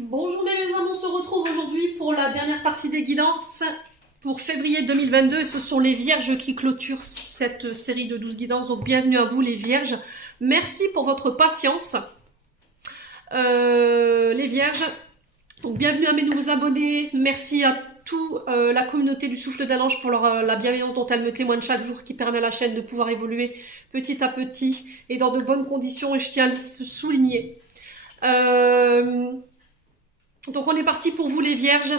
Bonjour mes amis, on se retrouve aujourd'hui pour la dernière partie des guidances pour février 2022 et ce sont les Vierges qui clôturent cette série de 12 guidances, donc bienvenue à vous les Vierges. Merci pour votre patience. Les Vierges, donc bienvenue à mes nouveaux abonnés, merci à toute la communauté du Souffle d'un Ange pour la bienveillance dont elle me témoigne chaque jour qui permet à la chaîne de pouvoir évoluer petit à petit et dans de bonnes conditions et je tiens à le souligner. Donc on est parti pour vous les Vierges.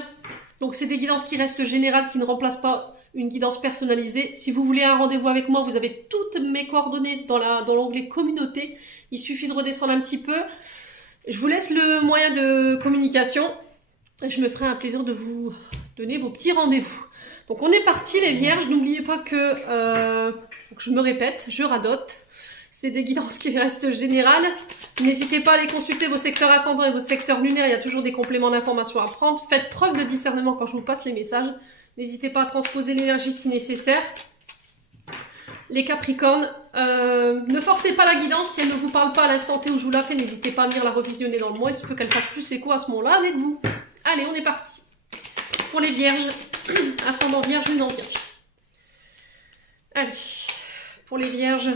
Donc c'est des guidances qui restent générales, qui ne remplacent pas une guidance personnalisée. Si vous voulez un rendez-vous avec moi, vous avez toutes mes coordonnées dans l'onglet communauté. Il suffit de redescendre un petit peu. Je vous laisse le moyen de communication. Et je me ferai un plaisir de vous donner vos petits rendez-vous. Donc on est parti les Vierges. N'oubliez pas que, je me répète, je radote. C'est des guidances qui restent générales. N'hésitez pas à aller consulter vos secteurs ascendants et vos secteurs lunaires. Il y a toujours des compléments d'informations à prendre. Faites preuve de discernement quand je vous passe les messages. N'hésitez pas à transposer l'énergie si nécessaire. Les Capricornes, ne forcez pas la guidance. Si elle ne vous parle pas à l'instant T où je vous la fais, n'hésitez pas à venir la revisionner dans le mois. Il se peut qu'elle fasse plus écho à ce moment-là avec vous. Allez, on est parti. Pour les Vierges, ascendant Vierge, lune en Vierge. Allez, pour les Vierges...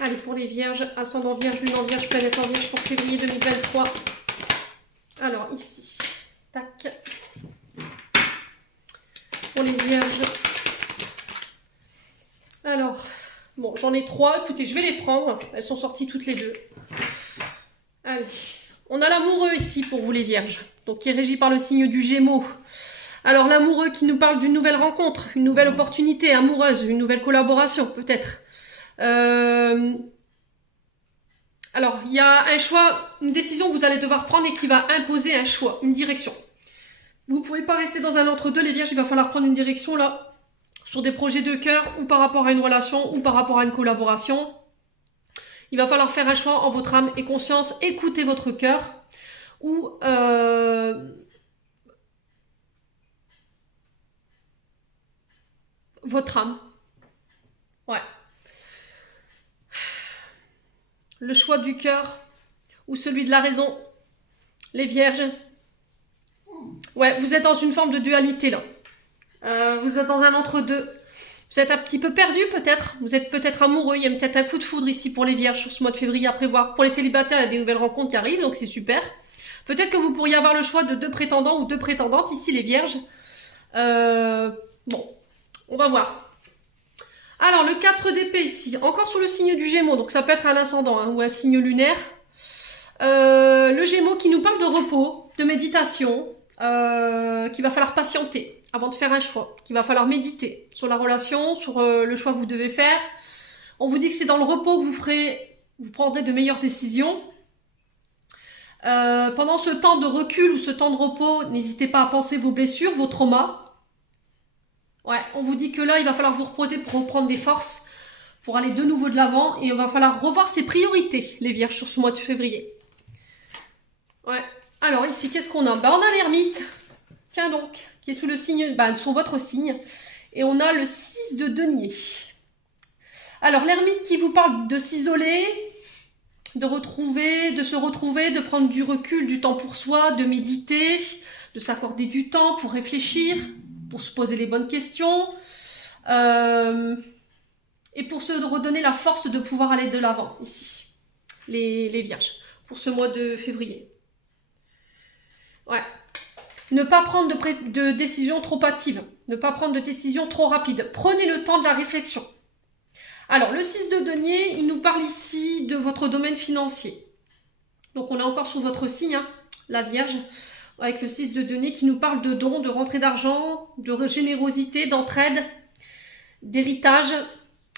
Allez, pour les Vierges, ascendant Vierge, lune en Vierge, planète en Vierge pour février 2023. Alors, ici, tac. Pour les Vierges. Alors, bon, j'en ai 3. Écoutez, je vais les prendre. Elles sont sorties toutes les deux. Allez, on a l'amoureux ici pour vous les Vierges. Donc, qui est régi par le signe du Gémeaux. Alors, l'amoureux qui nous parle d'une nouvelle rencontre, une nouvelle opportunité amoureuse, une nouvelle collaboration, peut-être. Alors, il y a un choix, une décision que vous allez devoir prendre et qui va imposer un choix, une direction. Vous ne pouvez pas rester dans un entre-deux, les Vierges, il va falloir prendre une direction là, sur des projets de cœur, ou par rapport à une relation, ou par rapport à une collaboration. Il va falloir faire un choix en votre âme et conscience, écoutez votre cœur, ou votre âme. Ouais. Le choix du cœur ou celui de la raison. Les Vierges. Ouais, vous êtes dans une forme de dualité là. Vous êtes dans un entre-deux. Vous êtes un petit peu perdu peut-être. Vous êtes peut-être amoureux. Il y a peut-être un coup de foudre ici pour les Vierges sur ce mois de février à prévoir. Pour les célibataires, il y a des nouvelles rencontres qui arrivent, donc c'est super. Peut-être que vous pourriez avoir le choix de 2 prétendants ou 2 prétendantes ici les Vierges. Bon, on va voir. Alors, le 4 d'épée ici, encore sur le signe du Gémeaux, donc ça peut être un ascendant ou un signe lunaire. Le Gémeaux qui nous parle de repos, de méditation, qu'il va falloir patienter avant de faire un choix, qu'il va falloir méditer sur la relation, sur le choix que vous devez faire. On vous dit que c'est dans le repos que vous prendrez de meilleures décisions. Pendant ce temps de recul ou ce temps de repos, n'hésitez pas à penser vos blessures, vos traumas. Ouais, on vous dit que là, il va falloir vous reposer pour reprendre des forces, pour aller de nouveau de l'avant, et il va falloir revoir ses priorités, les Vierges, sur ce mois de février. Ouais. Alors ici, qu'est-ce qu'on a? On a l'ermite, tiens donc, qui est sous le signe, sous votre signe, et on a le 6 de denier. Alors l'ermite qui vous parle de s'isoler, de se retrouver, de prendre du recul, du temps pour soi, de méditer, de s'accorder du temps pour réfléchir, pour se poser les bonnes questions, et pour se redonner la force de pouvoir aller de l'avant, ici, les Vierges, pour ce mois de février. Ouais. Ne pas prendre de décisions trop hâtives, ne pas prendre de décisions trop rapides. Prenez le temps de la réflexion. Alors, le 6 de denier, il nous parle ici de votre domaine financier. Donc, on est encore sous votre signe, hein, la Vierge, avec le 6 de denier qui nous parle de dons, de rentrée d'argent, de générosité, d'entraide, d'héritage.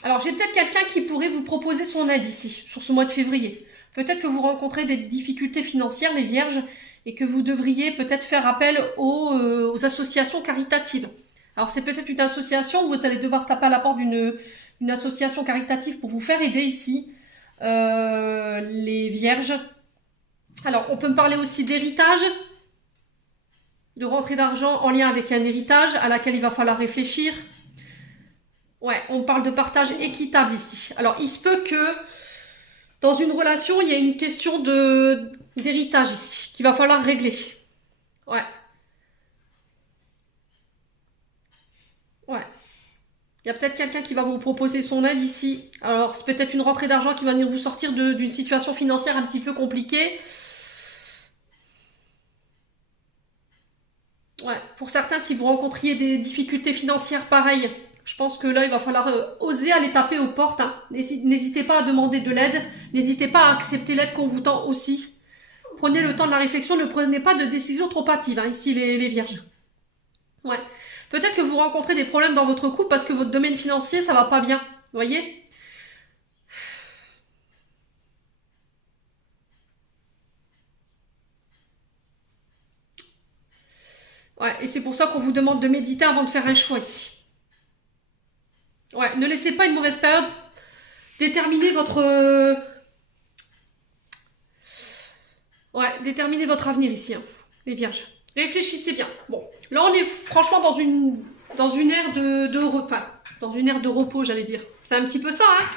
Alors, j'ai peut-être quelqu'un qui pourrait vous proposer son aide ici, sur ce mois de février. Peut-être que vous rencontrez des difficultés financières, les Vierges, et que vous devriez peut-être faire appel aux associations caritatives. Alors, c'est peut-être une association où vous allez devoir taper à la porte d'une association caritative pour vous faire aider ici, les Vierges. Alors, on peut me parler aussi d'héritage, de rentrée d'argent en lien avec un héritage à laquelle il va falloir réfléchir. Ouais, on parle de partage équitable ici. Alors, il se peut que Dans une relation, il y a une question d'héritage ici, qu'il va falloir régler. Ouais. Ouais. Il y a peut-être quelqu'un qui va vous proposer son aide ici. Alors, c'est peut-être une rentrée d'argent qui va venir vous sortir d'une situation financière un petit peu compliquée. Ouais. Pour certains, si vous rencontriez des difficultés financières pareilles, je pense que là, il va falloir oser aller taper aux portes. Hein. N'hésitez pas à demander de l'aide. N'hésitez pas à accepter l'aide qu'on vous tend aussi. Prenez le temps de la réflexion. Ne prenez pas de décision trop hâtive, hein, ici, les vierges. Ouais. Peut-être que vous rencontrez des problèmes dans votre couple parce que votre domaine financier, ça va pas bien. Vous voyez? Ouais, et c'est pour ça qu'on vous demande de méditer avant de faire un choix ici. Ouais, ne laissez pas une mauvaise période déterminer déterminer votre avenir ici, hein, les vierges. Réfléchissez bien. Bon, là on est franchement dans une ère dans une ère de repos, j'allais dire. C'est un petit peu ça, hein.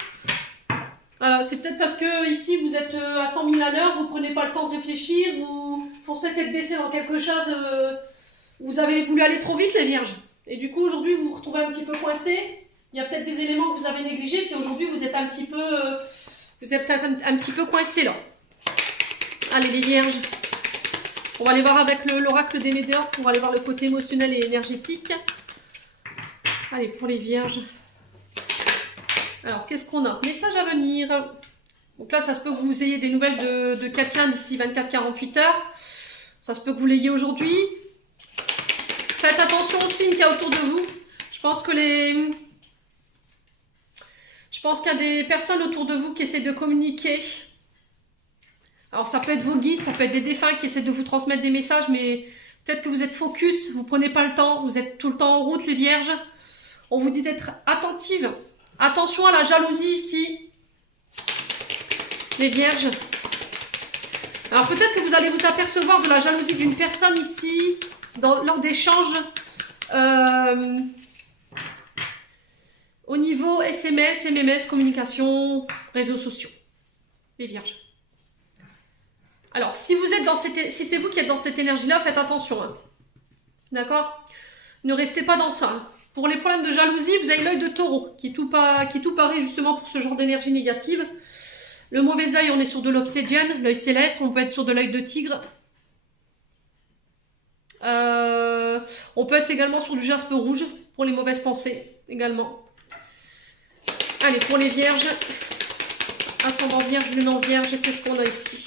Alors, c'est peut-être parce que ici vous êtes à 100 000 à l'heure, vous prenez pas le temps de réfléchir, vous foncez tête baissée dans quelque chose, vous avez voulu aller trop vite, les vierges. Et du coup, aujourd'hui, vous vous retrouvez un petit peu coincé. Il y a peut-être des éléments que vous avez négligés, puis aujourd'hui, vous êtes un petit peu, un petit peu coincé là. Allez, les vierges. On va aller voir avec l'oracle des Médéors pour aller voir le côté émotionnel et énergétique. Allez, pour les vierges. Alors, qu'est-ce qu'on a? Message à venir. Donc là, ça se peut que vous ayez des nouvelles de quelqu'un d'ici 24-48 heures. Ça se peut que vous l'ayez aujourd'hui. Faites attention aux signes qu'il y a autour de vous. Je pense qu'il y a des personnes autour de vous qui essaient de communiquer. Alors ça peut être vos guides, ça peut être des défunts qui essaient de vous transmettre des messages, mais peut-être que vous êtes focus, vous prenez pas le temps, vous êtes tout le temps en route, les vierges. On vous dit d'être attentive. Attention à la jalousie ici, les vierges. Alors peut-être que vous allez vous apercevoir de la jalousie d'une personne ici, lors d'échanges au niveau SMS, MMS, communication, réseaux sociaux, les vierges. Alors, si c'est vous qui êtes dans cette énergie-là, faites attention. Hein. D'accord? Ne restez pas dans ça. Hein. Pour les problèmes de jalousie, vous avez l'œil de taureau, qui est tout pareil justement pour ce genre d'énergie négative. Le mauvais œil, on est sur de l'obsidienne, l'œil céleste, on peut être sur de l'œil de tigre. On peut être également sur du jaspe rouge, pour les mauvaises pensées, également. Allez, pour les vierges, ascendant vierge, lune en vierge, qu'est-ce qu'on a ici?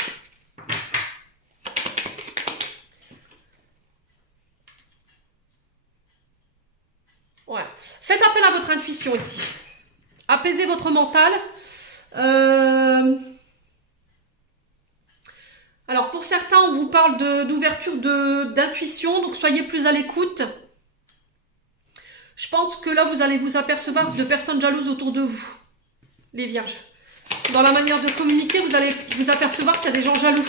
Ouais. Faites appel à votre intuition ici. Apaisez votre mental. Alors pour certains, on vous parle d'ouverture d'intuition, donc soyez plus à l'écoute. Je pense que là, vous allez vous apercevoir de personnes jalouses autour de vous, les vierges. Dans la manière de communiquer, vous allez vous apercevoir qu'il y a des gens jaloux.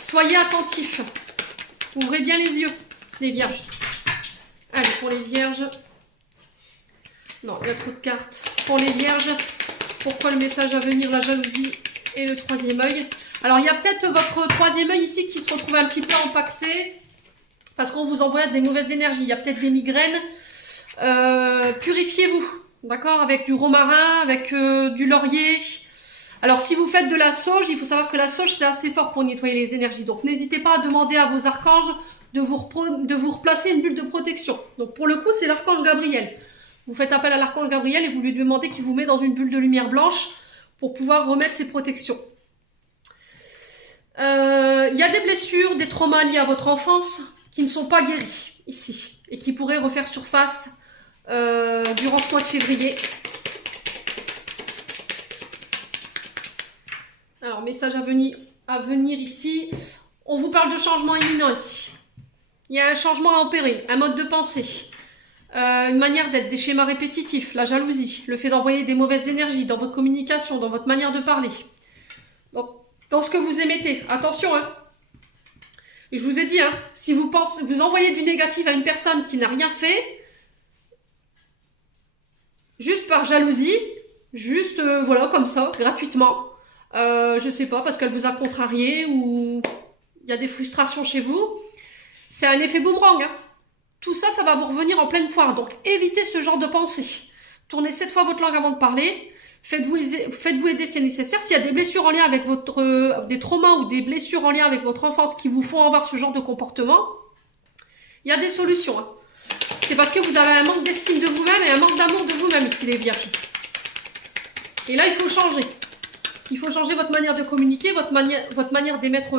Soyez attentifs. Ouvrez bien les yeux, les vierges. Allez, pour les vierges. Non, il y a trop de cartes. Pour les vierges, pourquoi le message à venir, la jalousie et le troisième œil? Alors, il y a peut-être votre troisième œil ici qui se retrouve un petit peu impacté parce qu'on vous envoie des mauvaises énergies. Il y a peut-être des migraines. Purifiez-vous, d'accord? Avec du romarin, avec du laurier. Alors, si vous faites de la sauge, il faut savoir que la sauge, c'est assez fort pour nettoyer les énergies. Donc, n'hésitez pas à demander à vos archanges de vous replacer une bulle de protection. Donc, pour le coup, c'est l'archange Gabriel. Vous faites appel à l'archange Gabriel et vous lui demandez qu'il vous met dans une bulle de lumière blanche pour pouvoir remettre ses protections. Il y a des blessures, des traumas liés à votre enfance qui ne sont pas guéris ici et qui pourraient refaire surface durant ce mois de février. Alors, message à venir ici. On vous parle de changement imminent ici. Il y a un changement à opérer, un mode de pensée, une manière d'être, des schémas répétitifs, la jalousie, le fait d'envoyer des mauvaises énergies dans votre communication, dans votre manière de parler. Donc, dans ce que vous émettez, attention, hein. Et je vous ai dit, hein, si vous envoyez du négatif à une personne qui n'a rien fait, juste par jalousie, juste, voilà, comme ça, gratuitement, Je sais pas, parce qu'elle vous a contrarié ou il y a des frustrations chez vous. C'est un effet boomerang, hein. Tout ça, ça va vous revenir en pleine poire. Donc, évitez ce genre de pensée. Tournez 7 fois votre langue avant de parler. Faites-vous aider, c'est nécessaire. S'il y a des blessures en lien avec des traumas ou des blessures en lien avec votre enfance qui vous font avoir ce genre de comportement, il y a des solutions, hein. C'est parce que vous avez un manque d'estime de vous-même et un manque d'amour de vous-même ici, les vierges. Et là, il faut changer. Il faut changer votre manière de communiquer, votre manière d'émettre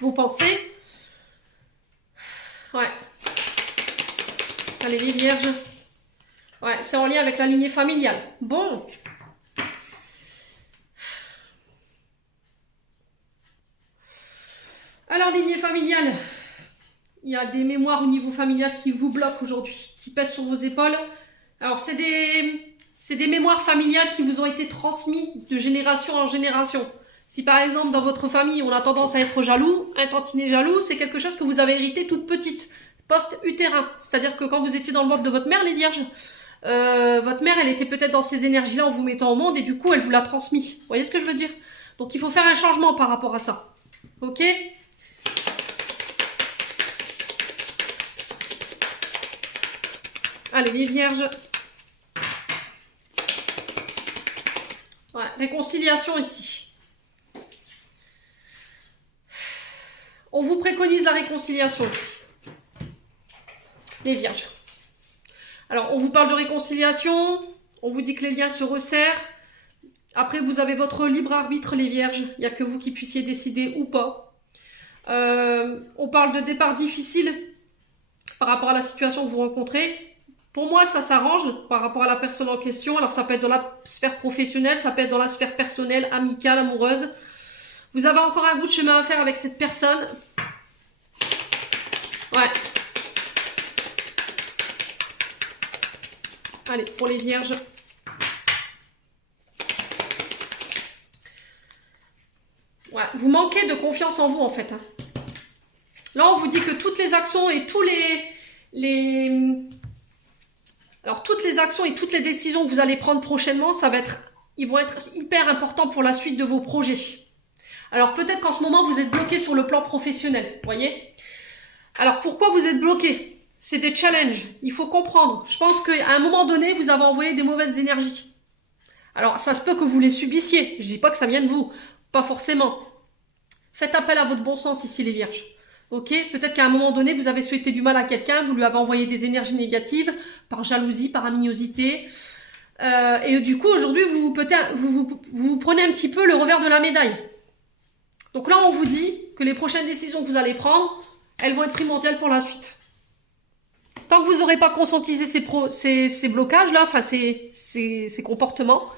vos pensées. Ouais. Allez, les vierges. Ouais, c'est en lien avec la lignée familiale. Bon. Alors, lignée familiale. Il y a des mémoires au niveau familial qui vous bloquent aujourd'hui, qui pèsent sur vos épaules. Alors, c'est des mémoires familiales qui vous ont été transmises de génération en génération. Si par exemple, dans votre famille, on a tendance à être jaloux, un tantinet jaloux, c'est quelque chose que vous avez hérité toute petite, post-utérin. C'est-à-dire que quand vous étiez dans le ventre de votre mère, les vierges, votre mère, elle était peut-être dans ces énergies-là en vous mettant au monde et du coup, elle vous l'a transmis. Vous voyez ce que je veux dire? Donc, il faut faire un changement par rapport à ça. Ok? Allez, les vierges. Ouais, réconciliation ici. On vous préconise la réconciliation ici. Les vierges. Alors, on vous parle de réconciliation. On vous dit que les liens se resserrent. Après, vous avez votre libre arbitre, les vierges. Il n'y a que vous qui puissiez décider ou pas. On parle de départ difficile par rapport à la situation que vous rencontrez. Pour moi, ça s'arrange par rapport à la personne en question. Alors, ça peut être dans la sphère professionnelle, ça peut être dans la sphère personnelle, amicale, amoureuse. Vous avez encore un bout de chemin à faire avec cette personne. Ouais. Allez, pour les vierges. Ouais, vous manquez de confiance en vous, en fait, hein. Là, on vous dit que toutes les actions et Alors, toutes les actions et toutes les décisions que vous allez prendre prochainement, ils vont être hyper importants pour la suite de vos projets. Alors, peut-être qu'en ce moment, vous êtes bloqué sur le plan professionnel, vous voyez? Alors, pourquoi vous êtes bloqué? C'est des challenges, il faut comprendre. Je pense qu'à un moment donné, vous avez envoyé des mauvaises énergies. Alors, ça se peut que vous les subissiez. Je dis pas que ça vient de vous, pas forcément. Faites appel à votre bon sens ici, les vierges. Ok, peut-être qu'à un moment donné, vous avez souhaité du mal à quelqu'un, vous lui avez envoyé des énergies négatives, par jalousie, par aminosité. Et du coup, aujourd'hui, vous prenez un petit peu le revers de la médaille. Donc là, on vous dit que les prochaines décisions que vous allez prendre, elles vont être primordiales pour la suite. Tant que vous n'aurez pas conscientisé ces blocages-là, enfin ces comportements,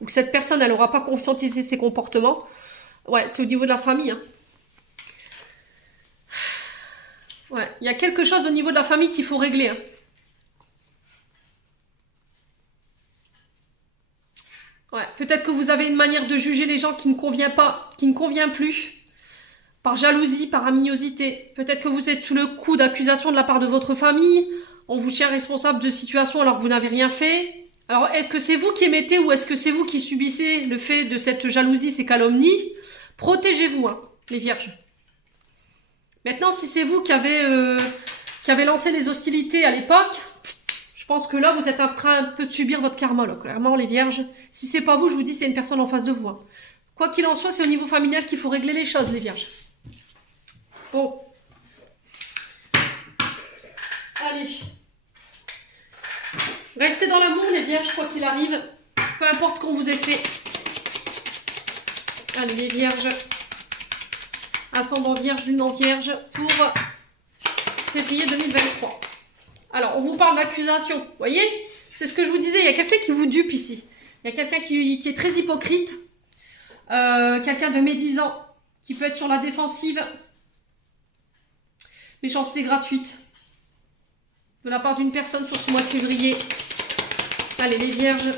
ou que cette personne, elle n'aura pas conscientisé ses comportements, ouais, c'est au niveau de la famille, hein. Ouais, il y a quelque chose au niveau de la famille qu'il faut régler, hein. Ouais, peut-être que vous avez une manière de juger les gens qui ne convient pas, qui ne convient plus, par jalousie, par aminosité. Peut-être que vous êtes sous le coup d'accusations de la part de votre famille, on vous tient responsable de situations alors que vous n'avez rien fait. Alors, est-ce que c'est vous qui émettez ou est-ce que c'est vous qui subissez le fait de cette jalousie, ces calomnies? Protégez-vous, hein, les vierges. Maintenant, si c'est vous qui avez lancé les hostilités à l'époque, je pense que là, vous êtes en train un peu de subir votre karma, là, clairement, les vierges. Si c'est pas vous, je vous dis, c'est une personne en face de vous, hein. Quoi qu'il en soit, c'est au niveau familial qu'il faut régler les choses, les vierges. Bon. Allez. Restez dans l'amour, les vierges, quoi qu'il arrive. Peu importe ce qu'on vous ait fait. Allez, les vierges. Ascendant vierge, lune en vierge pour février 2023. Alors, on vous parle d'accusation. Vous voyez? C'est ce que je vous disais. Il y a quelqu'un qui vous dupe ici. Il y a quelqu'un qui est très hypocrite. Quelqu'un de médisant qui peut être sur la défensive. Méchanceté gratuite de la part d'une personne sur ce mois de février. Allez, les vierges.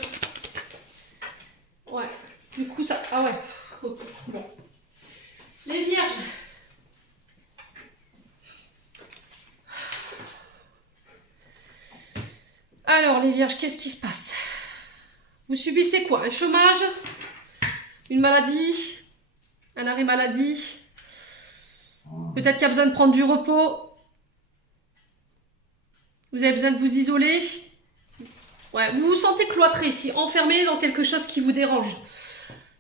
Ouais. Du coup, ça... Ah ouais. Ok. Bon. Les vierges. Alors, les vierges, qu'est-ce qui se passe? Vous subissez quoi? Un chômage? Une maladie? arrêt maladie. Peut-être qu'il y a besoin de prendre du repos. Vous avez besoin de vous isoler. Ouais, vous vous sentez cloîtré ici, enfermé dans quelque chose qui vous dérange.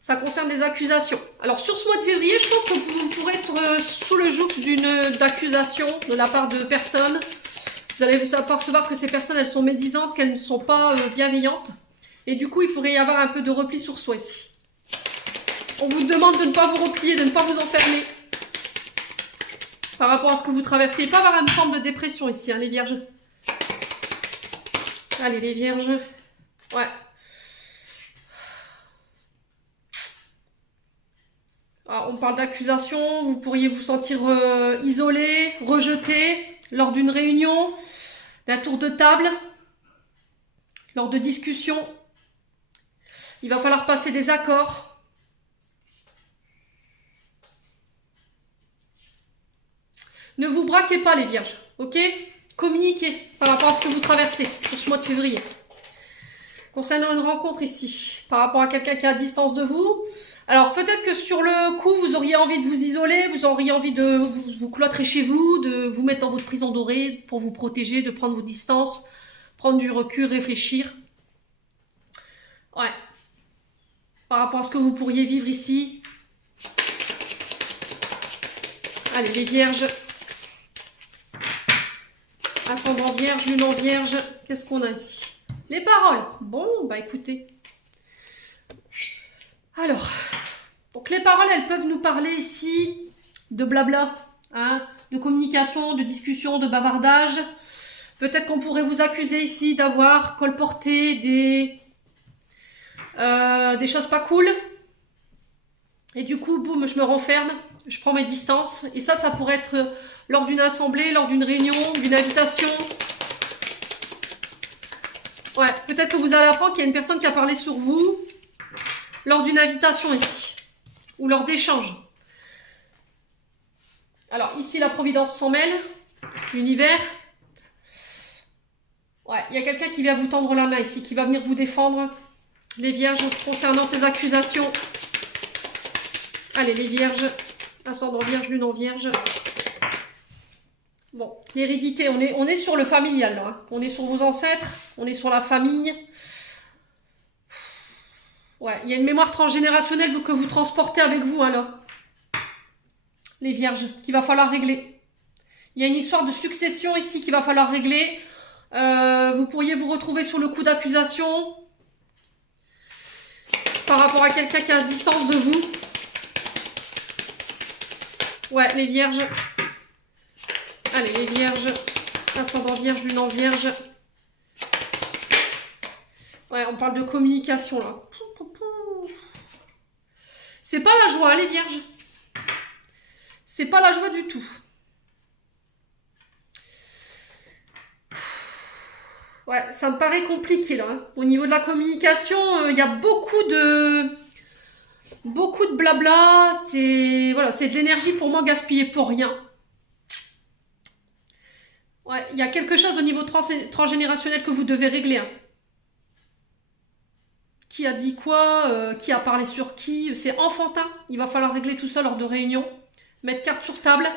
Ça concerne des accusations. Alors sur ce mois de février, je pense que vous pourrez être sous le joug d'accusations de la part de personnes. Vous allez apercevoir que ces personnes, elles sont médisantes, qu'elles ne sont pas bienveillantes. Et du coup, il pourrait y avoir un peu de repli sur soi ici. On vous demande de ne pas vous replier, de ne pas vous enfermer. Par rapport à ce que vous traversez. Pas avoir une forme de dépression ici, hein, les vierges. Allez, les vierges. Ouais. Alors, on parle d'accusation. Vous pourriez vous sentir isolé, rejeté lors d'une réunion, d'un tour de table, lors de discussions. Il va falloir passer des accords. Ne vous braquez pas, les vierges, ok? Communiquez par rapport à ce que vous traversez sur ce mois de février. Concernant une rencontre ici, par rapport à quelqu'un qui est à distance de vous, alors peut-être que sur le coup, vous auriez envie de vous isoler, vous auriez envie de vous cloîtrer chez vous, de vous mettre dans votre prison dorée pour vous protéger, de prendre vos distances, prendre du recul, réfléchir. Ouais. Par rapport à ce que vous pourriez vivre ici. Allez, les vierges. Ascendant vierge, lune en vierge. Qu'est-ce qu'on a ici? Les paroles. Bon, bah écoutez. Alors, donc les paroles, elles peuvent nous parler ici de blabla, hein, de communication, de discussion, de bavardage. Peut-être qu'on pourrait vous accuser ici d'avoir colporté des choses pas cool. Et du coup, boum, je me renferme, je prends mes distances. Et ça pourrait être lors d'une assemblée, lors d'une réunion, d'une invitation. Ouais, peut-être que vous allez apprendre qu'il y a une personne qui a parlé sur vous lors d'une invitation ici, ou lors d'échanges. Alors ici, la Providence s'en mêle, l'univers. Ouais, il y a quelqu'un qui vient vous tendre la main ici, qui va venir vous défendre. Les vierges, concernant ces accusations. Allez, les vierges, ascendant vierge, lune en vierge. Bon, l'hérédité, on est sur le familial, là. Hein. On est sur vos ancêtres, on est sur la famille. Ouais, il y a une mémoire transgénérationnelle que vous transportez avec vous, hein, là. Les vierges, qu'il va falloir régler. Il y a une histoire de succession ici qu'il va falloir régler. Vous pourriez vous retrouver sous le coup d'accusation par rapport à quelqu'un qui est à distance de vous. Ouais, les vierges. Allez, les vierges. Ascendant vierge, lune en vierge. Ouais, on parle de communication, là. C'est pas la joie, les vierges. C'est pas la joie du tout. Ouais, ça me paraît compliqué, là. Hein. Au niveau de la communication, il y a beaucoup de blabla. C'est voilà, c'est de l'énergie pour moi gaspillée pour rien. Ouais, il y a quelque chose au niveau transgénérationnel que vous devez régler. Hein. Qui a dit quoi, qui a parlé sur qui, c'est enfantin. Il va falloir régler tout ça lors de réunions. Mettre carte sur table.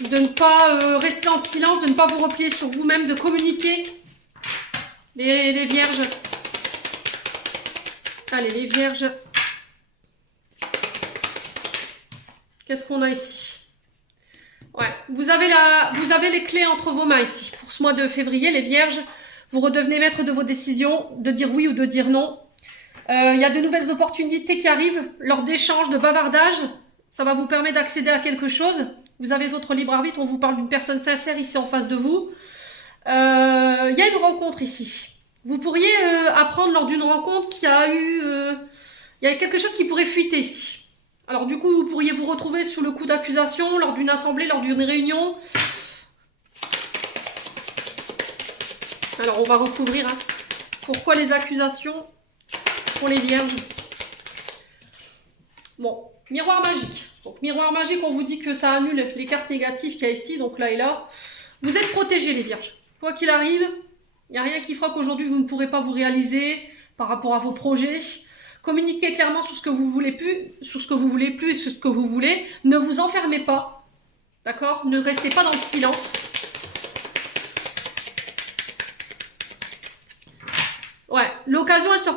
De ne pas rester en silence, de ne pas vous replier sur vous-même, de communiquer. Les vierges. Allez, les vierges. Qu'est-ce qu'on a ici? Ouais, vous avez les clés entre vos mains ici. Pour ce mois de février, les vierges, vous redevenez maître de vos décisions, de dire oui ou de dire non. Il y a de nouvelles opportunités qui arrivent lors d'échanges, de bavardages. Ça va vous permettre d'accéder à quelque chose. Vous avez votre libre arbitre, on vous parle d'une personne sincère ici en face de vous. Il y a une rencontre ici. Vous pourriez apprendre lors d'une rencontre qu'il y a eu... il y a quelque chose qui pourrait fuiter ici. Alors du coup, vous pourriez vous retrouver sous le coup d'accusation lors d'une assemblée, lors d'une réunion. Alors on va recouvrir. Hein. Pourquoi les accusations pour les vierges? Bon, miroir magique. Donc miroir magique, on vous dit que ça annule les cartes négatives qu'il y a ici, donc là et là. Vous êtes protégés les vierges. Quoi qu'il arrive, il n'y a rien qui fera qu'aujourd'hui vous ne pourrez pas vous réaliser par rapport à vos projets. Communiquez clairement sur ce que vous voulez plus, sur ce que vous voulez plus et sur ce que vous voulez. Ne vous enfermez pas. D'accord? Ne restez pas dans le silence. Ouais, l'occasion, elle se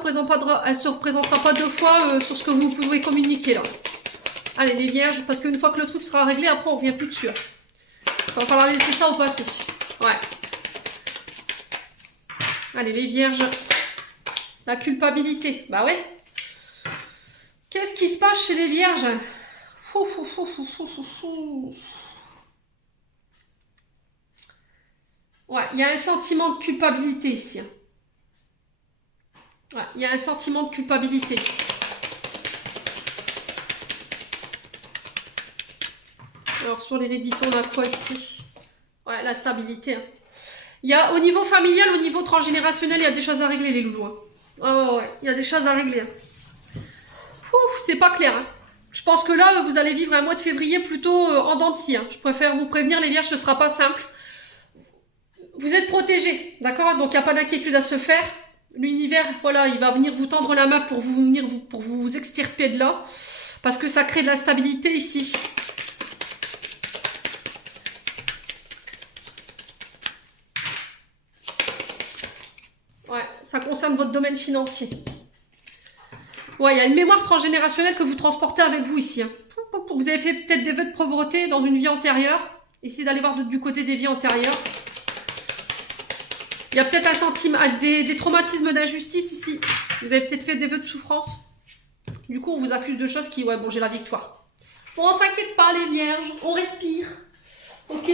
représentera pas deux fois sur ce que vous pouvez communiquer là. Allez, les vierges, parce qu'une fois que le truc sera réglé, après on revient plus dessus. Il va falloir laisser ça au passé. Ouais. Allez, les vierges. La culpabilité. Bah ouais. Qu'est-ce qui se passe chez les vierges? Fou, fou, fou, fou, fou, fou, fou. Ouais, il y a un sentiment de culpabilité ici. Ouais, il y a un sentiment de culpabilité ici. Alors, sur l'hérédité, on a quoi ici? Ouais, la stabilité. Hein. Il y a au niveau familial, au niveau transgénérationnel, il y a des choses à régler, les loulous. Hein. Oh, ouais, il y a des choses à régler. Hein. C'est pas clair. Hein. Je pense que là, vous allez vivre un mois de février plutôt en dents de scie. Hein. Je préfère vous prévenir, les vierges, ce sera pas simple. Vous êtes protégés, d'accord? Donc, il n'y a pas d'inquiétude à se faire. L'univers, voilà, il va venir vous tendre la main pour vous extirper de là. Parce que ça crée de la stabilité ici. Ouais, ça concerne votre domaine financier. Ouais, il y a une mémoire transgénérationnelle que vous transportez avec vous ici. Hein. Vous avez fait peut-être des vœux de pauvreté dans une vie antérieure. Essayez d'aller voir du côté des vies antérieures. Il y a peut-être un sentiment, des traumatismes d'injustice ici. Vous avez peut-être fait des vœux de souffrance. Du coup, on vous accuse de choses qui... Ouais, bon, j'ai la victoire. Bon, on s'inquiète pas, les vierges. On respire. Ok?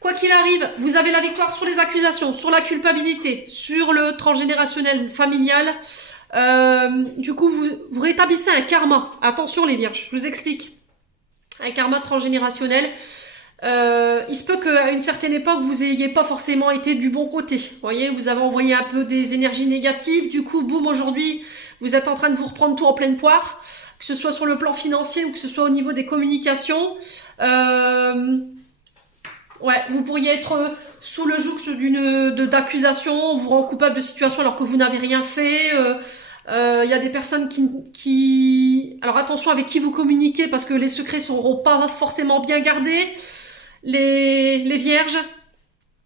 Quoi qu'il arrive, vous avez la victoire sur les accusations, sur la culpabilité, sur le transgénérationnel familial. Du coup, vous rétablissez un karma. Attention, les vierges, je vous explique. Un karma transgénérationnel. Il se peut qu'à une certaine époque, vous n'ayez pas forcément été du bon côté. Vous voyez, vous avez envoyé un peu des énergies négatives. Du coup, boum, aujourd'hui, vous êtes en train de vous reprendre tout en pleine poire. Que ce soit sur le plan financier ou que ce soit au niveau des communications. Ouais, vous pourriez être sous le joug d'accusations, on vous rend coupable de situation alors que vous n'avez rien fait. Y a des personnes qui... Alors attention avec qui vous communiquez parce que les secrets seront pas forcément bien gardés. Les vierges.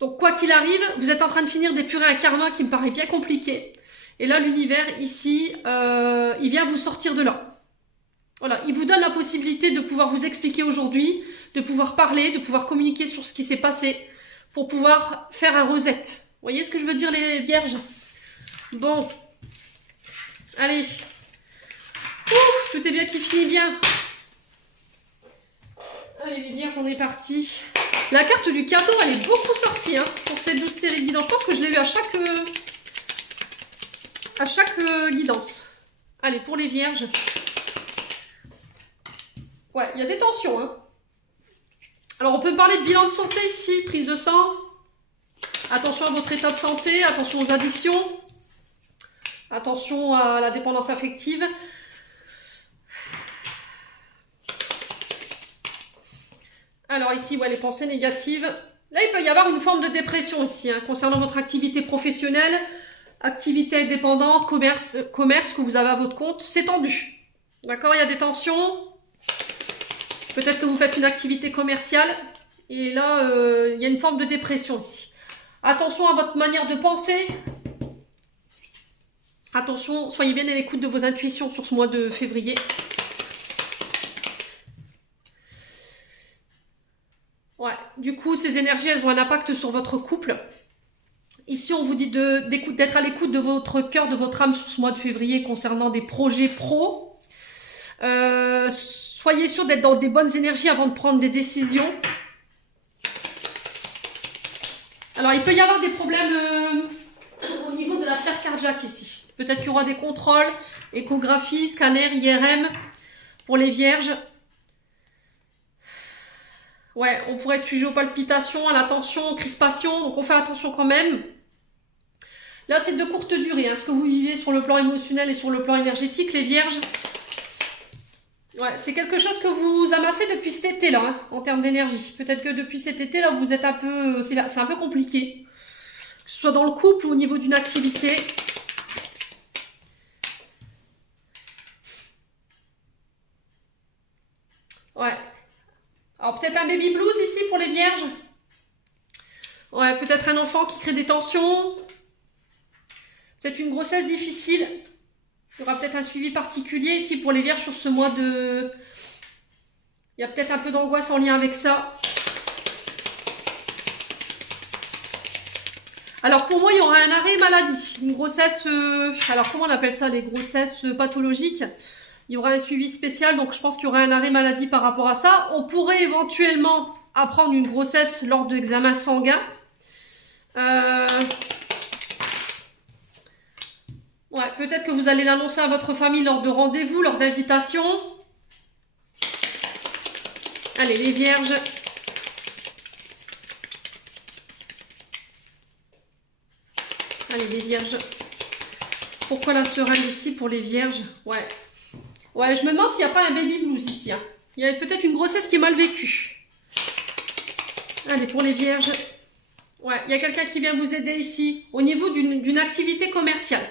Donc quoi qu'il arrive, vous êtes en train de finir d'épurer un karma qui me paraît bien compliqué. Et là, l'univers, ici, il vient vous sortir de là. Voilà, il vous donne la possibilité de pouvoir vous expliquer aujourd'hui, de pouvoir parler, de pouvoir communiquer sur ce qui s'est passé, pour pouvoir faire un reset. Vous voyez ce que je veux dire, les vierges? Bon. Allez. Ouf, tout est bien qui finit bien. Allez, les vierges, on est parti. La carte du cadeau, elle est beaucoup sortie hein, pour cette 12 série de guidances. Je pense que je l'ai eu à chaque guidance. Allez, pour les vierges. Ouais, il y a des tensions. Hein. Alors, on peut parler de bilan de santé ici, prise de sang. Attention à votre état de santé, attention aux addictions. Attention à la dépendance affective. Alors ici, ouais, les pensées négatives. Là, il peut y avoir une forme de dépression ici, hein, concernant votre activité professionnelle, activité indépendante, commerce que vous avez à votre compte. C'est tendu. D'accord, il y a des tensions. Peut-être que vous faites une activité commerciale. Et là, il y a une forme de dépression ici. Attention à votre manière de penser. Attention, soyez bien à l'écoute de vos intuitions sur ce mois de février. Ouais, du coup, ces énergies, elles ont un impact sur votre couple. Ici, on vous dit d'être à l'écoute de votre cœur, de votre âme sur ce mois de février concernant des projets pro. Soyez sûr d'être dans des bonnes énergies avant de prendre des décisions. Alors, il peut y avoir des problèmes au niveau de la sphère cardiaque ici. Peut-être qu'il y aura des contrôles, échographie, scanner, IRM pour les vierges. Ouais, on pourrait être sujet aux palpitations, à la tension, aux crispations, donc on fait attention quand même. Là, c'est de courte durée, hein, ce que vous vivez sur le plan émotionnel et sur le plan énergétique, les vierges. Ouais, c'est quelque chose que vous amassez depuis cet été-là, hein, en termes d'énergie. Peut-être que depuis cet été-là, vous êtes un peu... C'est un peu compliqué. Que ce soit dans le couple ou au niveau d'une activité. Ouais. Alors peut-être un baby blues ici pour les vierges. Ouais, peut-être un enfant qui crée des tensions. Peut-être une grossesse difficile. Il y aura peut-être un suivi particulier ici pour les vierges sur ce mois de... Il y a peut-être un peu d'angoisse en lien avec ça. Alors pour moi, il y aura un arrêt maladie. Une grossesse... alors comment on appelle ça, les grossesses pathologiques? Il y aura un suivi spécial, donc je pense qu'il y aura un arrêt maladie par rapport à ça. On pourrait éventuellement apprendre une grossesse lors de l'examen sanguin. Ouais, peut-être que vous allez l'annoncer à votre famille lors de rendez-vous, lors d'invitation. Allez, les vierges. Allez, les vierges. Pourquoi la sereine ici pour les vierges? Ouais. Ouais, je me demande s'il n'y a pas un baby blues ici. Hein. Il y a peut-être une grossesse qui est mal vécue. Allez, pour les vierges. Ouais, il y a quelqu'un qui vient vous aider ici au niveau d'une activité commerciale.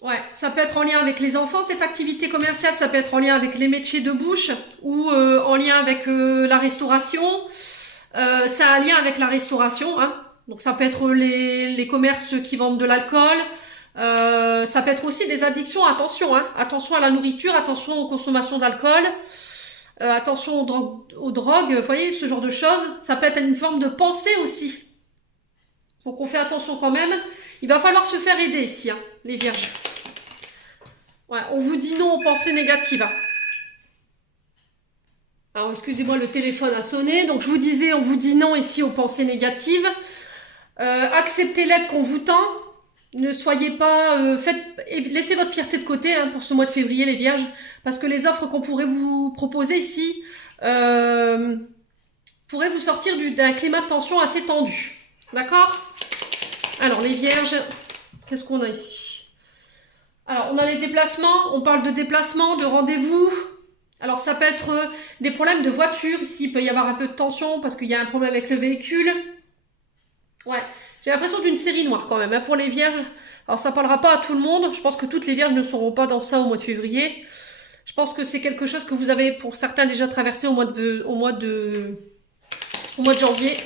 Ouais, ça peut être en lien avec les enfants, cette activité commerciale, ça peut être en lien avec les métiers de bouche ou en lien avec la restauration. Ça a un lien avec la restauration, hein. Donc ça peut être les commerces qui vendent de l'alcool. Ça peut être aussi des addictions, attention, hein. Attention à la nourriture, attention aux consommations d'alcool, attention aux drogues, vous voyez, ce genre de choses. Ça peut être une forme de pensée aussi. Donc on fait attention quand même. Il va falloir se faire aider ici, hein, les vierges. Ouais, on vous dit non aux pensées négatives. Alors, excusez-moi, le téléphone a sonné. Donc, je vous disais, on vous dit non ici aux pensées négatives. Acceptez l'aide qu'on vous tend. Ne soyez pas... laissez votre fierté de côté hein, pour ce mois de février, les vierges. Parce que les offres qu'on pourrait vous proposer ici pourraient vous sortir d'un climat de tension assez tendu. D'accord? Alors, les vierges, qu'est-ce qu'on a ici? Alors, on a les déplacements, on parle de déplacements, de rendez-vous. Alors, ça peut être des problèmes de voiture. Ici, il peut y avoir un peu de tension parce qu'il y a un problème avec le véhicule. Ouais, j'ai l'impression d'une série noire quand même hein, pour les vierges. Alors, ça ne parlera pas à tout le monde. Je pense que toutes les vierges ne seront pas dans ça au mois de février. Je pense que c'est quelque chose que vous avez, pour certains, déjà traversé au mois de janvier.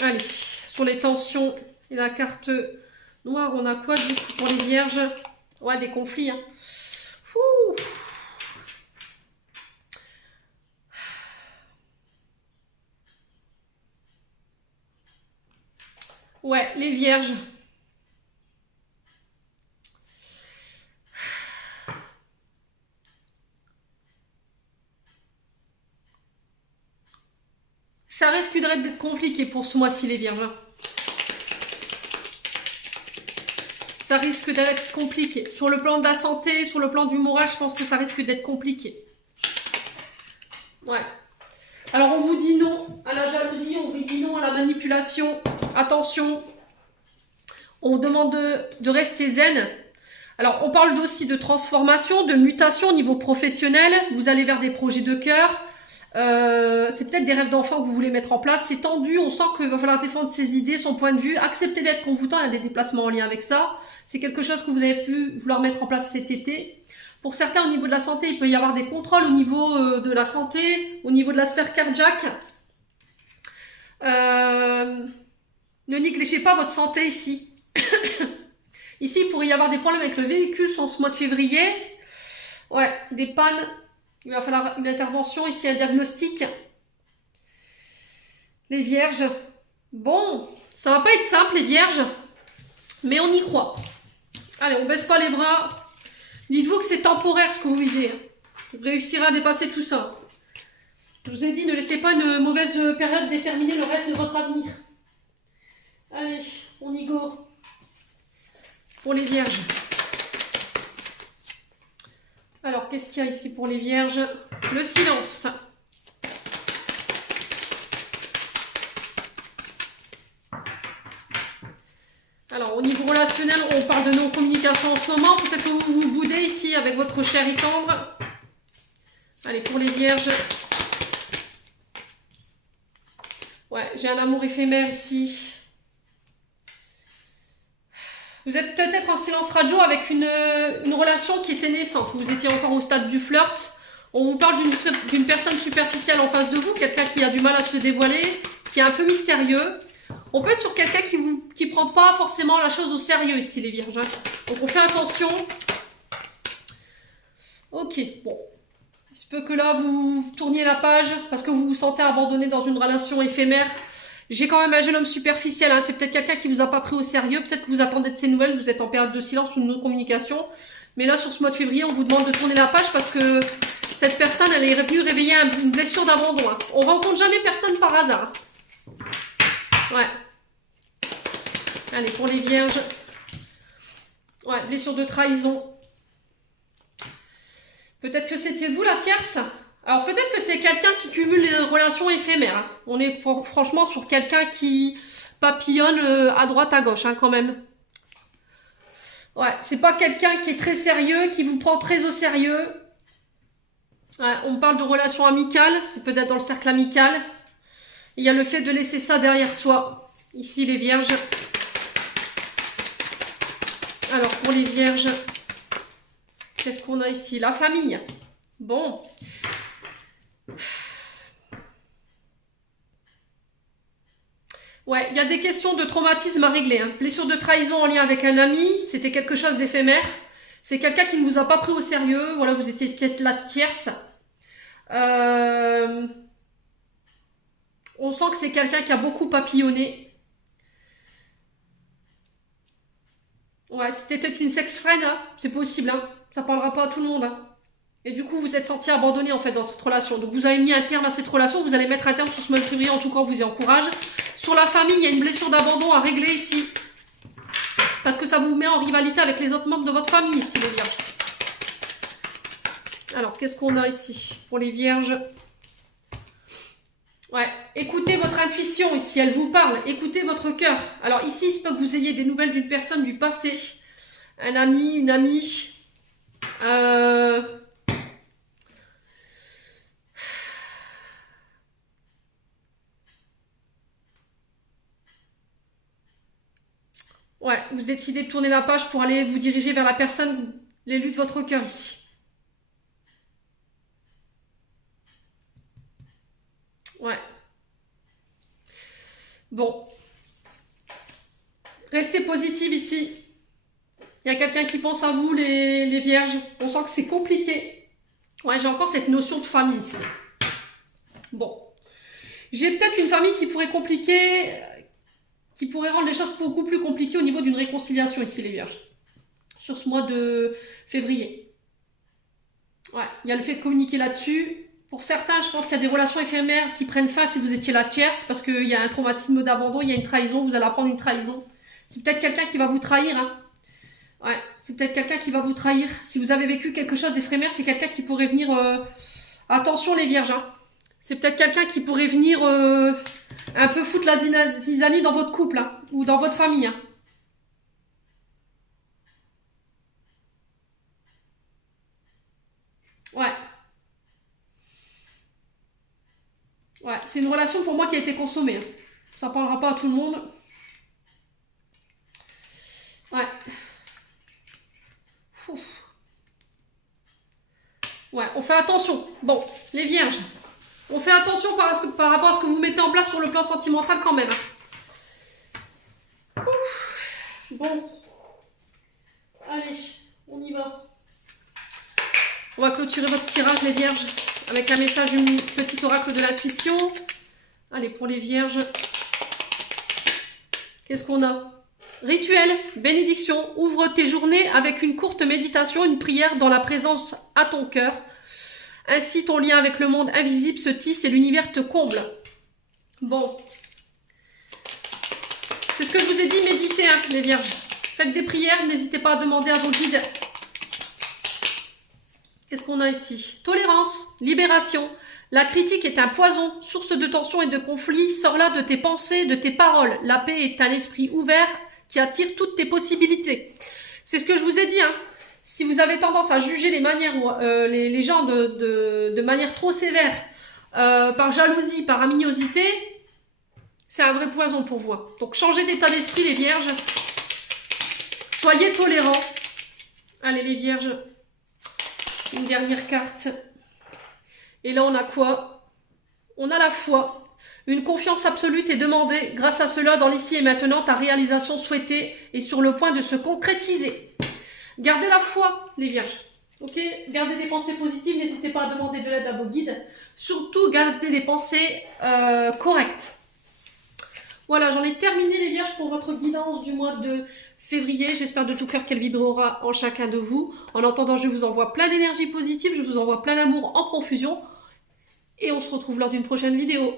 Allez, sur les tensions et la carte... noir, on a quoi du coup pour les vierges? Ouais, des conflits. Hein. Fouh. Ouais, les vierges. Ça risque d'être compliqué pour ce mois-ci, les vierges. Hein. Ça risque d'être compliqué. Sur le plan de la santé, sur le plan du moral, je pense que ça risque d'être compliqué. Ouais. Alors, on vous dit non à la jalousie, on vous dit non à la manipulation. Attention, on vous demande de rester zen. Alors, on parle aussi de transformation, de mutation au niveau professionnel. Vous allez vers des projets de cœur. C'est peut-être des rêves d'enfant que vous voulez mettre en place. C'est tendu, on sent qu'il va falloir défendre ses idées, son point de vue. Accepter d'être convoutant, il y a des déplacements en lien avec ça. C'est quelque chose que vous avez pu vouloir mettre en place cet été. Pour certains, au niveau de la santé, il peut y avoir des contrôles au niveau de la santé, au niveau de la sphère cardiaque. Ne négligez pas votre santé ici. Ici, il pourrait y avoir des problèmes avec le véhicule sur ce mois de février. Ouais, des pannes. Il va falloir une intervention, ici un diagnostic. Les vierges. Bon, ça va pas être simple les vierges, mais on y croit. Allez, on baisse pas les bras. Dites-vous que c'est temporaire ce que vous vivez. Vous réussirez à dépasser tout ça. Je vous ai dit, ne laissez pas une mauvaise période déterminer le reste de votre avenir. Allez, on y go. Pour les vierges. Alors, qu'est-ce qu'il y a ici pour les vierges? Le silence. Alors, au niveau relationnel, on parle de non-communication en ce moment. Peut-être que vous vous boudez ici avec votre chéri tendre. Allez, pour les vierges. Ouais, j'ai un amour éphémère ici. Vous êtes peut-être en silence radio avec une relation qui était naissante. Vous étiez encore au stade du flirt. On vous parle d'une personne superficielle en face de vous, quelqu'un qui a du mal à se dévoiler, qui est un peu mystérieux. On peut être sur quelqu'un qui prend pas forcément la chose au sérieux ici, les vierges. Hein. Donc on fait attention. Ok, bon. Il se peut que là, vous tourniez la page parce que vous vous sentez abandonné dans une relation éphémère. J'ai quand même un jeune homme superficiel, hein. C'est peut-être quelqu'un qui vous a pas pris au sérieux, peut-être que vous attendez de ses nouvelles, vous êtes en période de silence ou de non-communication. Mais là, sur ce mois de février, on vous demande de tourner la page parce que cette personne, elle est venue réveiller une blessure d'abandon. Hein. On rencontre jamais personne par hasard. Ouais. Allez, pour les vierges. Ouais, blessure de trahison. Peut-être que c'était vous la tierce. Alors peut-être que c'est quelqu'un qui cumule les relations éphémères. Hein. On est franchement sur quelqu'un qui papillonne à droite à gauche hein, quand même. Ouais, c'est pas quelqu'un qui est très sérieux, qui vous prend très au sérieux. Ouais, on parle de relations amicales, c'est peut-être dans le cercle amical. Il y a le fait de laisser ça derrière soi. Ici les vierges. Alors pour les vierges, qu'est-ce qu'on a ici? La famille. Bon. Ouais, il y a des questions de traumatisme à régler. Hein. Blessure de trahison en lien avec un ami, c'était quelque chose d'éphémère. C'est quelqu'un qui ne vous a pas pris au sérieux. Voilà, vous étiez peut-être la tierce. On sent que c'est quelqu'un qui a beaucoup papillonné. Ouais, c'était peut-être une sex-friend, hein. C'est possible. Hein. Ça parlera pas à tout le monde. Hein. Et du coup, vous êtes senti abandonné en fait dans cette relation. Donc vous avez mis un terme à cette relation, vous allez mettre un terme sur ce mois de février, en tout cas on vous y encourage. Sur la famille, il y a une blessure d'abandon à régler ici. Parce que ça vous met en rivalité avec les autres membres de votre famille ici, les vierges. Alors, qu'est-ce qu'on a ici pour les vierges? Ouais, écoutez votre intuition ici, elle vous parle. Écoutez votre cœur. Alors ici, il se peut que vous ayez des nouvelles d'une personne du passé. Un ami, une amie. Ouais, vous décidez de tourner la page pour aller vous diriger vers la personne, l'élu de votre cœur ici. Ouais. Bon. Restez positive ici. Il y a quelqu'un qui pense à vous, les vierges. On sent que c'est compliqué. Ouais, j'ai encore cette notion de famille ici. Bon. J'ai peut-être une famille qui pourrait compliquer, qui pourrait rendre les choses beaucoup plus compliquées au niveau d'une réconciliation ici, les vierges. Sur ce mois de février. Ouais, il y a le fait de communiquer là-dessus. Pour certains, je pense qu'il y a des relations éphémères qui prennent fin si vous étiez la tierce, parce qu'il y a un traumatisme d'abandon, il y a une trahison, vous allez apprendre une trahison. C'est peut-être quelqu'un qui va vous trahir. Hein. Ouais, c'est peut-être quelqu'un qui va vous trahir. Si vous avez vécu quelque chose d'éphémère, c'est quelqu'un qui pourrait venir... Attention les vierges, hein. C'est peut-être quelqu'un qui pourrait venir un peu foutre la zizanie dans votre couple, hein, ou dans votre famille. Hein. Ouais. Ouais, c'est une relation pour moi qui a été consommée. Hein. Ça parlera pas à tout le monde. Ouais. Ouf. Ouais, on fait attention. Bon, les vierges, on fait attention par rapport à ce que vous mettez en place sur le plan sentimental quand même. Ouf. Bon. Allez, on y va. On va clôturer votre tirage, les vierges, avec un message du petit oracle de l'intuition. Allez, pour les vierges, qu'est-ce qu'on a? Rituel, bénédiction, ouvre tes journées avec une courte méditation, une prière dans la présence à ton cœur. Ainsi, ton lien avec le monde invisible se tisse et l'univers te comble. Bon. C'est ce que je vous ai dit, méditez, hein, les vierges. Faites des prières, n'hésitez pas à demander à vos guides. Qu'est-ce qu'on a ici? Tolérance, libération. La critique est un poison, source de tension et de conflit. Sors-la de tes pensées, de tes paroles. La paix est un esprit ouvert qui attire toutes tes possibilités. C'est ce que je vous ai dit. Hein. Si vous avez tendance à juger les manières, les gens de manière trop sévère, par jalousie, par aminosité, c'est un vrai poison pour vous. Donc changez d'état d'esprit, les vierges. Soyez tolérants. Allez les vierges. Une dernière carte. Et là on a quoi? On a la foi. Une confiance absolue est demandée. Grâce à cela, dans l'ici et maintenant, ta réalisation souhaitée est sur le point de se concrétiser. Gardez la foi, les vierges. Ok? Gardez des pensées positives. N'hésitez pas à demander de l'aide à vos guides. Surtout, gardez des pensées correctes. Voilà, j'en ai terminé les vierges pour votre guidance du mois de février. J'espère de tout cœur qu'elle vibrera en chacun de vous. En attendant, je vous envoie plein d'énergie positive. Je vous envoie plein d'amour en profusion. Et on se retrouve lors d'une prochaine vidéo.